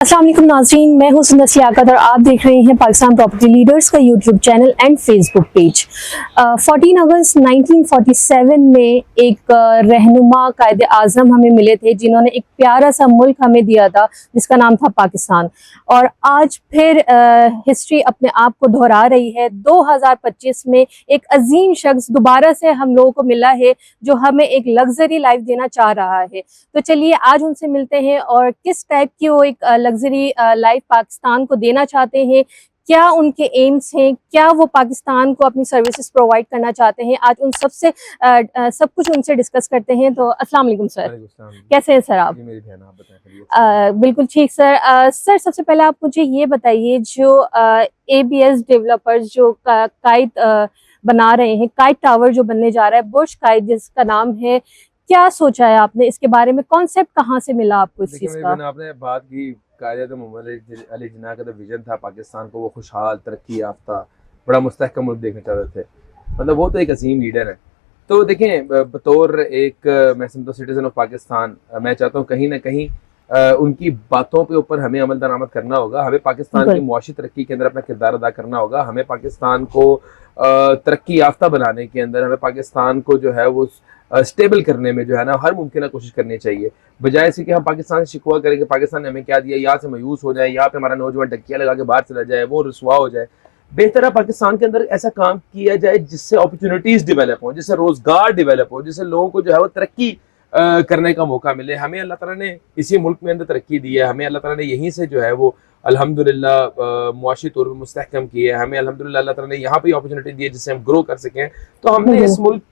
अस्सलाम वालेकुम नाज़रीन, मैं हूं सुंदर सियाकत और आप देख रहे हैं पाकिस्तान प्रॉपर्टी लीडर्स का YouTube channel and Facebook page. 14 अगस्त 1947 में एक रहनुमा कायदे आज़म हमें मिले थे जिन्होंने एक प्यारा सा मुल्क हमें दिया था जिसका नाम था पाकिस्तान। और आज फिर हिस्ट्री अपने आप को दोहरा रही है। 2025 में एक अजीम शख्स दोबारा से हम लोगों को मिला है जो हमें एक लग्जरी लाइफ देना चाह रहा है। तो चलिए आज उनसे मिलते हैं और किस टाइप की वो एक लग्जरी लाइफ पाकिस्तान को देना चाहते हैं, क्या उनके एम्स हैं, क्या वो पाकिस्तान को अपनी सर्विसेज प्रोवाइड करना चाहते हैं। आज उन सबसे सब कुछ उनसे डिस्कस करते हैं। तो अस्सलाम वालेकुम सर, कैसे हैं सर आप? मेरी बहन आप बताएं। बिल्कुल ठीक सर। सर सबसे पहले आप मुझे ये बताइए, जो ABS डेवलपर्स जो काइट बना रहे हैं, काइट टावर जो बनने जा रहा है, बुर्ज काइट जिसका नाम है, क्या सोचा है आपने इसके बारे में? कॉन्सेप्ट कहाँ से मिला आपको इस चीज का? आपने बात की कायदे मोहम्मद अली जिन्ना का तो विजन था पाकिस्तान को वो खुशहाल तरक्की याफ्ता बड़ा मुस्तहकम मुल्क देखना चाहते थे। मतलब वो तो एक अजीम लीडर है। तो देखें, बतौर एक मैं समझता हूँ सिटीजन ऑफ पाकिस्तान, मैं चाहता हूँ कहीं ना कहीं उनकी बातों के ऊपर हमें अमल दरामद करना होगा। हमें पाकिस्तान की मुआशी तरक्की के अंदर अपना किरदार अदा करना होगा। हमें पाकिस्तान को तरक्की याफ्ता बनाने के अंदर, हमें पाकिस्तान को जो है वो स्टेबल करने में जो है ना हर मुमकिन कोशिश करनी चाहिए। बजाय इसके कि हम पाकिस्तान से शिकवा करें कि पाकिस्तान ने हमें क्या दिया, यहाँ से मायूस हो जाए, यहाँ पे हमारा नौजवान टक्किया लगा के बाहर चला जाए, वो रुसवा हो जाए। बेहतर है पाकिस्तान के अंदर ऐसा काम किया जाए जिससे अपॉर्चुनिटीज डेवलप हो, जिससे रोजगार डेवलप हो, जिससे लोगों को जो है वो तरक्की करने का मौका मिले। हमें अल्लाह ताला ने इसी मुल्क में अंदर तरक्की दी है। हमें अल्लाह ताला ने यहीं से जो है वो अल्हम्दुलिल्लाह मुआशी तौर पर मुस्तहकम की है। हमें अल्हम्दुलिल्लाह अल्लाह ताला ने यहाँ पे अपॉर्चुनिटी दी है जिससे हम ग्रो कर सकें। तो हमने इस मुल्क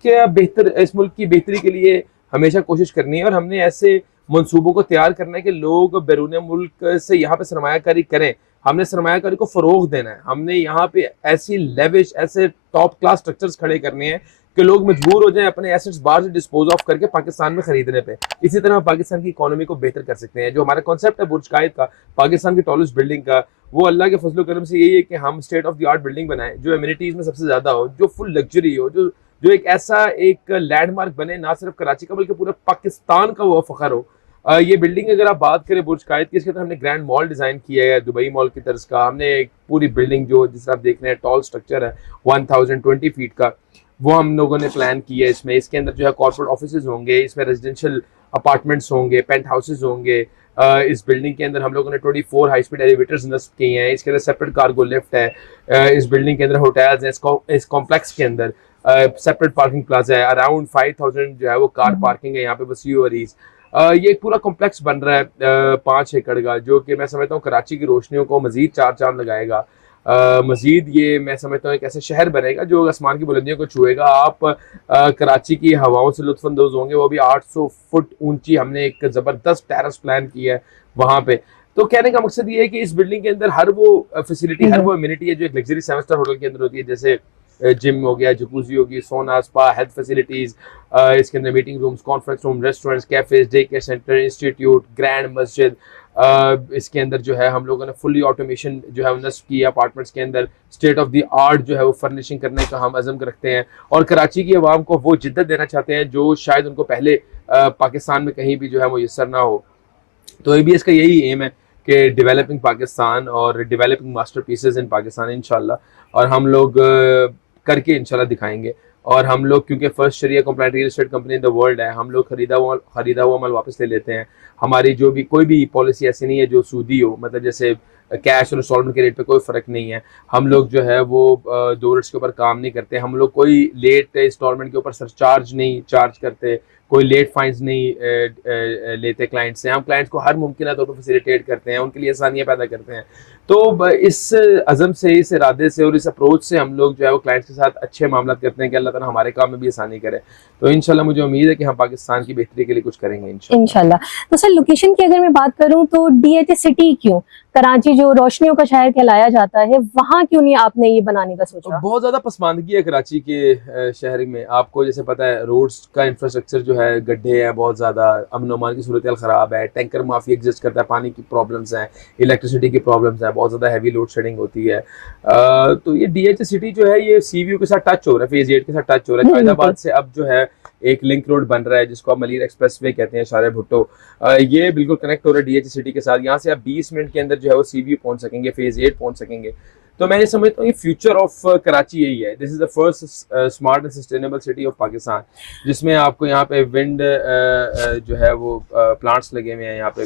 की बेहतरी के लिए हमेशा कोशिश करनी है और हमने ऐसे मंसूबों को तैयार करना है कि लोग बैरून मुल्क से यहाँ पे सरमायाकारी करें। हमने सरमायाकारी को फरोग देना है। हमने यहाँ पे ऐसी लेविश, ऐसे टॉप क्लास स्ट्रक्चर्स खड़े करने हैं कि लोग मजबूर हो जाएं अपने एसेट्स बाहर से डिस्पोज ऑफ करके पाकिस्तान में खरीदने पे। इसी तरह पाकिस्तान की इकोनॉमी को बेहतर कर सकते हैं। जो हमारा कॉन्सेप्ट है बुर्ज कायद का, पाकिस्तान की टॉलेस्ट बिल्डिंग का, वो अल्लाह के फजल करम से यही है कि हम state of the art building बनाएं जो एमिनिटीज में सबसे ज्यादा हो, जो फुल लग्जरी हो, जो एक ऐसा एक लैंडमार्क बने ना सिर्फ कराची का बल्कि पूरे पाकिस्तान का वो फखर हो। ये बिल्डिंग अगर आप बात करें बुर्ज कायद की, इसके अंदर हमने ग्रैंड मॉल डिजाइन किया है दुबई मॉल की तर्ज का। हमने एक पूरी बिल्डिंग जो जिस आप देख रहे हैं टॉल स्ट्रक्चर है 1020 फीट का, वो हम लोगों ने प्लान किया है। इसमें इसके अंदर जो है कॉर्पोरेट ऑफिसेज होंगे, इसमें रेजिडेंशियल अपार्टमेंट्स होंगे, पेंट हाउसेज होंगे। इस बिल्डिंग के अंदर हम लोगों ने 24 हाई स्पीड एलिवेटर्स नस्ब किए हैं। इसके अंदर सेपरेट कार्गो लिफ्ट है। इस बिल्डिंग के अंदर होटल्स हैं। इस कॉम्प्लेक्स के अंदर सेपरेट पार्किंग प्लाजा है। अराउंड 5000 जो है वो कार पार्किंग है यहाँ पे वसी वरीज। ये एक पूरा कॉम्प्लेक्स बन रहा है 5 एकड़ का, जो कि मैं समझता हूँ कराची की रोशनियों को मजीद 4 चांद लगाएगा। मजीद ये मैं समझता हूँ एक ऐसा शहर बनेगा जो आसमान की बुलंदियों को छुएगा। आप कराची की हवाओं से लुत्फानंदोज होंगे। वो भी 800 फुट ऊंची हमने एक ज़बरदस्त टेरेस प्लान किया है वहाँ पे। तो कहने का मकसद ये है कि इस बिल्डिंग के अंदर हर वो फैसिलिटी, हर वो इम्यूनिटी है जो एक लग्जरी 7 स्टार होटल के अंदर होती है। जैसे जिम हो गया, जकूजी होगी, सोना, स्पा, हेल्थ फैसिलिटीज, इसके अंदर meeting rooms, conference room, restaurants, cafes, day care centre, institute, grand मस्जिद। इसके अंदर जो है हम लोगों ने फुली ऑटोमेशन जो है नस्ब की अपार्टमेंट्स के अंदर। स्टेट ऑफ द आर्ट जो है वो फर्निशिंग करने का हम अज़म रखते हैं और कराची की आवाम को वो जिद्दत देना चाहते हैं जो शायद उनको पहले पाकिस्तान में कहीं भी जो है मुयसर ना हो। तो ABS का यही एम है कि डेवलपिंग पाकिस्तान और डेवलपिंग मास्टर पीसेज इन पाकिस्तान इंशाल्लाह। और हम लोग करके इंशाल्लाह दिखाएंगे। और हम लोग क्योंकि first sharia compliant real estate company in the world है, हम लोग खरीदा हुआ माल वापस ले लेते हैं। हमारी जो भी कोई भी पॉलिसी ऐसी नहीं है जो सूदी हो, मतलब जैसे कैश और इंस्टॉलमेंट के रेट पे कोई फ़र्क नहीं है। हम लोग जो है वो 2 रेट्स के ऊपर काम नहीं करते। हम लोग कोई लेट इंस्टॉलमेंट के ऊपर सरचार्ज नहीं चार्ज करते, कोई लेट फाइन्स नहीं लेते क्लाइंट से। हम क्लाइंट्स को हर मुमकिन तौर पर फैसिलिटेट करते हैं, उनके लिए आसानियाँ पैदा करते हैं। तो इस अज़म से, इस इरादे से और इस अप्रोच से हम लोग जो है वो क्लाइंट्स के साथ अच्छे मामला करते हैं कि अल्लाह ताला हमारे काम में भी आसानी करे। तो इंशाल्लाह मुझे उम्मीद है कि हम पाकिस्तान की बेहतरी के लिए कुछ करेंगे इंशाल्लाह। तो सर लोकेशन की अगर मैं बात करूं तो DHA सिटी क्यों, कराची जो रोशनियों का शहर कहलाया जाता है, वहाँ क्यों नहीं आपने ये बनाने का सोचा? बहुत ज़्यादा पसमानदगी है कराची के शहर में। आपको जैसे पता है रोड्स का इंफ्रास्ट्रक्चर जो है गड्ढे हैं बहुत ज़्यादा, अमन अमान की सूरत ख़राब है, टैंकर माफी एग्जिस्ट करता है, पानी की प्रॉब्लम्स हैं, इलेक्ट्रिसिटी की प्रॉब्लम्स हैं, बहुत ज़्यादा हैवी लोड शेडिंग होती है। तो ये DH सिटी जो है ये CVU के साथ टच हो रहा है, फेज 8 के साथ टच हो रहा है। कायदाबाद से अब जो है एक लिंक रोड बन रहा है जिसको आप मलिर एक्सप्रेसवे कहते हैं, शारे भुट्टो, ये बिल्कुल कनेक्ट हो रहा है DH सिटी के साथ। यहाँ से आप 20 मिनट के अंदर जो है वो CVU पहुंच सकेंगे, फेज 8 पहुंच सकेंगे। तो मैं ये समझता हूँ ये फ्यूचर ऑफ कराची यही है। This is the first smart and sustainable city of Pakistan, जिसमें आपको यहाँ पे विंड जो है वो प्लांट्स लगे हुए हैं, यहाँ पे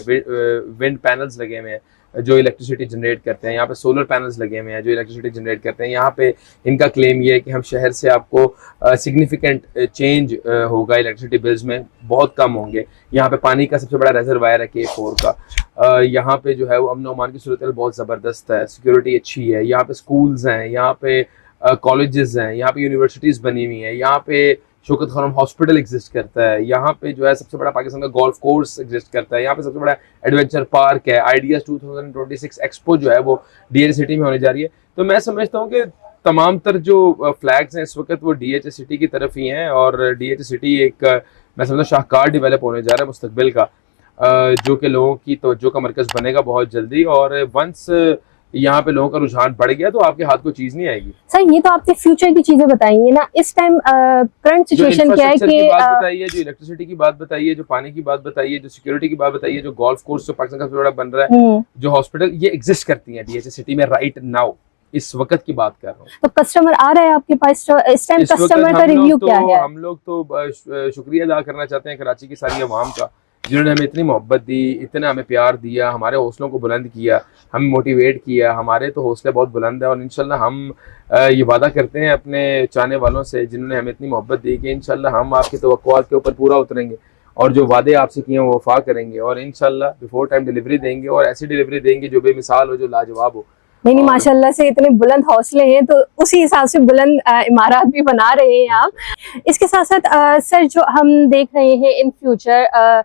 विंड पैनल्स लगे हुए हैं जो इलेक्ट्रिसिटी जनरेट करते हैं, यहाँ पे सोलर पैनल्स लगे हुए हैं जो इलेक्ट्रिसिटी जनरेट करते हैं। यहाँ पे इनका क्लेम ये है कि हम शहर से आपको सिग्निफिकेंट चेंज होगा, इलेक्ट्रिसिटी बिल्स में बहुत कम होंगे। यहाँ पे पानी का सबसे बड़ा रिजर्वायर है K4 का। यहाँ पे जो है वो अमन अमान की सूरत बहुत ज़बरदस्त है, सिक्योरिटी अच्छी है, यहाँ पे स्कूल्स हैं, यहाँ पे कॉलेजेस हैं, यहाँ पे यूनिवर्सिटीज़ बनी हुई हैं, यहाँ पे शौकत खानम हॉस्पिटल एग्जिस्ट करता है, यहाँ पे जो है सबसे बड़ा पाकिस्तान का गोल्फ कोर्स एग्जिस्ट करता है, यहाँ पे सबसे बड़ा एडवेंचर पार्क है। आइडियाज 2026 एक्सपो जो है वो DH सिटी में होने जा रही है। तो मैं समझता हूँ कि तमाम तर जो फ्लैग्स हैं इस वक्त वो DH सिटी की तरफ ही हैं, और DH सिटी एक मैं समझता हूँ शाहकार डेवलप होने जा रहा है मुस्तकबिल का, जो कि लोगों की तवज्जो का मरकज़ बनेगा बहुत जल्दी। और वंस यहाँ पे लोगों का रुझान बढ़ गया तो आपके हाथ को चीज नहीं आएगी। सर ये तो आपने फ्यूचर की चीजें बताई है ना, इस टाइम करंट सिचुएशन क्या है कि बात बताइए, जो इलेक्ट्रिसिटी की बात बताइए, जो पानी की बात बताइए, जो सिक्योरिटी की बात बताइए, जो गोल्फ कोर्स जो पाकिस्तान का सबसे बड़ा बन रहा है, जो हॉस्पिटल, ये एग्जिस्ट करती है DH सिटी में राइट नाउ, इस वक्त की बात कर रहा हूँ। तो कस्टमर आ रहा है आपके पास, इस टाइम कस्टमर का रिव्यू क्या है? हम लोग तो शुक्रिया अदा करना चाहते हैं कराची की सारी अवाम का, जिन्होंने हमें इतनी मोहब्बत दी, इतना हमें प्यार दिया, हमारे हौसलों को बुलंद किया, हमें मोटिवेट किया। हमारे तो हौसले बहुत बुलंद है और इंशाल्लाह हम ये वादा करते हैं अपने चाहने वालों से जिन्होंने हमें इतनी मोहब्बत दी कि इंशाल्लाह हम आपकी तवक्कुआत के ऊपर पूरा उतरेंगे और जो वादे आपसे किए हैं वो वफा करेंगे, और इंशाल्लाह बिफोर टाइम डिलीवरी देंगे, और ऐसी डिलीवरी देंगे जो बेमिसाल हो, जो लाजवाब हो। नहीं माशाल्लाह से इतने बुलंद हौसले हैं, तो उसी हिसाब से बुलंद इमारत भी बना रहे हैं आप। इसके साथ साथ सर जो हम देख रहे हैं इन फ्यूचर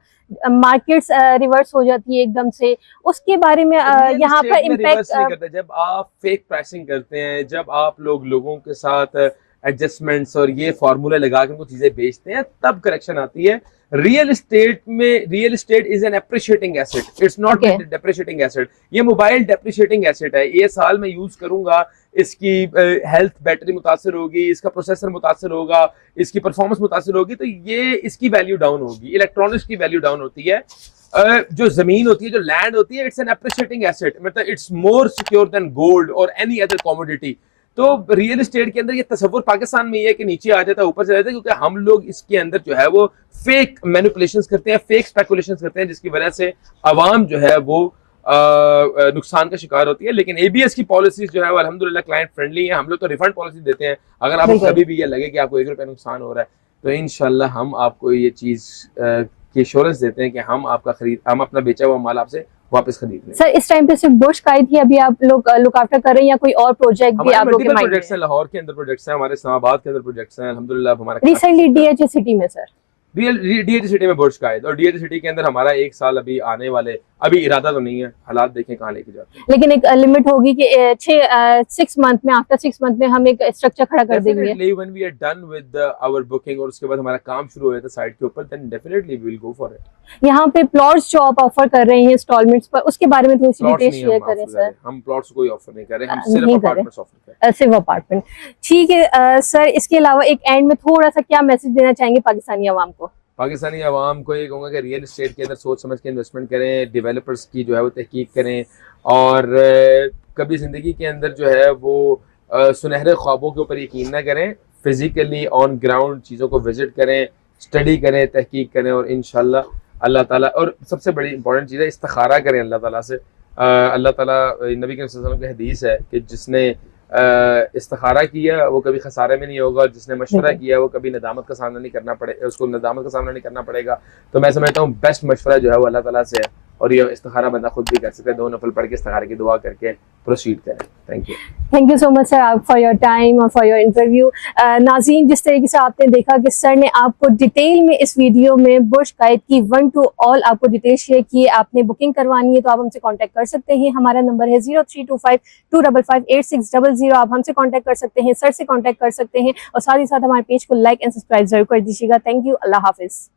मार्केट्स रिवर्स हो जाती है एकदम से, उसके बारे में यहाँ पर इम्पैक्ट। जब आप फेक प्राइसिंग करते हैं, जब आप लोगों के साथ एडजस्टमेंट्स और ये फार्मूला लगा के उनको चीजें बेचते हैं, तब करेक्शन आती है। Real estate is an appreciating asset, it's not depreciating asset. ये मोबाइल डेप्रिशिएटिंग एसेट है, ये साल में यूज करूंगा, इसकी हेल्थ बैटरी मुतासर होगी, इसका प्रोसेसर मुतासर होगा, इसकी परफॉर्मेंस मुतासर होगी, तो ये इसकी वैल्यू डाउन होगी। इलेक्ट्रॉनिक्स की वैल्यू डाउन होती है। जो जमीन होती है, जो लैंड होती है, इट्स एन एप्रिशिएटिंग एसेट, मतलब it's more secure than gold और एनी अदर कमोडिटी। तो रियल एस्टेट के अंदर ये तस्वुर पाकिस्तान में ये है कि नीचे आ जाता है, ऊपर चला जाता है, क्योंकि हम लोग इसके अंदर जो है वो फेक मैनिपुलेशंस करते हैं, फेक स्पेकुलेशंस करते हैं, जिसकी वजह से आवाम जो है वो नुकसान का शिकार होती है। लेकिन ABS की पॉलिसीज जो है वो अल्हम्दुलिल्लाह क्लाइंट फ्रेंडली है। हम लोग तो रिफंड पॉलिसी देते हैं, अगर आपको कभी भी ये लगे कि आपको 1 रुपया नुकसान हो रहा है तो इंशाल्लाह हम आपको ये चीज की एश्योरेंस देते हैं कि हम अपना बेचा हुआ माल आपसे वापस खरीद लें। सर इस टाइम पे सिर्फ बुर्ज कायद ही अभी आप लोग लुक आफ्टर कर रहे हैं या कोई और प्रोजेक्ट भी आप लोग के माइंड में? प्रोजेक्ट्स हैं, लाहौर के अंदर प्रोजेक्ट्स हैं, हमारे इस्लामाबाद के अंदर प्रोजेक्ट्स हैं अल्हम्दुलिल्लाह। हमारा रिसेंटली DH सिटी में सर DH सिटी में बुर्ज कायद, और DH सिटी के अंदर हमारा 1 साल अभी आने वाले, अभी इरादा तो नहीं है, हालात देखें कहाँ लेके जाते हैं। लेकिन एक लिमिट होगी कि 6 मंथ में, आफ्टर 6 मंथ में हम एक स्ट्रक्चर खड़ा कर देंगे। Definitely when we are done with our booking और उसके बाद हमारा काम शुरू हो जाता है साइट के ऊपर, then definitely we will go for it। यहाँ पे प्लॉट्स जो आप ऑफर कर रहे हैं इंस्टॉलमेंट्स पर, उसके बारे में थोड़ी सी डिटेल शेयर करें सर। हम प्लॉट्स कोई ऑफर नहीं कर रहे, हम सिर्फ अपार्टमेंट्स ऑफर कर रहे हैं, सिर्फ अपार्टमेंट। ठीक है सर, इसके अलावा एक एंड में थोड़ा सा क्या मैसेज देना चाहेंगे पाकिस्तानी आवाम को? पाकिस्तानी आवाम को ये कहूँगा कि रियल एस्टेट के अंदर सोच समझ के इन्वेस्टमेंट करें, डेवलपर्स की जो है वो तहकीक करें, और कभी ज़िंदगी के अंदर जो है वो सुनहरे ख्वाबों के ऊपर यकीन ना करें, फिजिकली ऑन ग्राउंड चीज़ों को विजिट करें, स्टडी करें, तहकीक करें, और इंशाल्लाह अल्लाह ताला, और सबसे बड़ी इंपॉर्टेंट चीज़ है इस्तिखारा करें अल्लाह ताला से। अल्लाह ताला, नबी के सल्लल्लाहु अलैहि वसल्लम की हदीस है कि जिसने इस्तिखारा किया वो कभी खसारे में नहीं होगा, और जिसने मशवरा किया वो कभी नदामत का सामना नहीं करना पड़ेगा, उसको नदामत का सामना नहीं करना पड़ेगा। तो मैं समझता हूँ बेस्ट मशवरा जो है वो अल्लाह ताला से है, और ये इस्तिखारा बंदा खुद भी कर सकता है, 2 नफल पढ़ के इस्तिखारे की दुआ करके प्रोसीड करें। Thank you so much sir for your time और फॉर योर इंटरव्यू। नाज़रीन, जिस तरीके से आपने देखा कि सर ने आपको डिटेल में इस वीडियो में बुर्ज कायद की 1 to all आपको डिटेल शेयर की। आपने बुकिंग करवानी है तो आप हमसे कांटेक्ट कर सकते हैं। हमारा नंबर है 0325255860। आप हमसे कांटेक्ट कर सकते हैं, सर से कांटेक्ट कर सकते हैं, और साथ ही साथ हमारे पेज को लाइक एंड सब्सक्राइब जरूर कर दीजिएगा। Thank you, Allah Hafiz.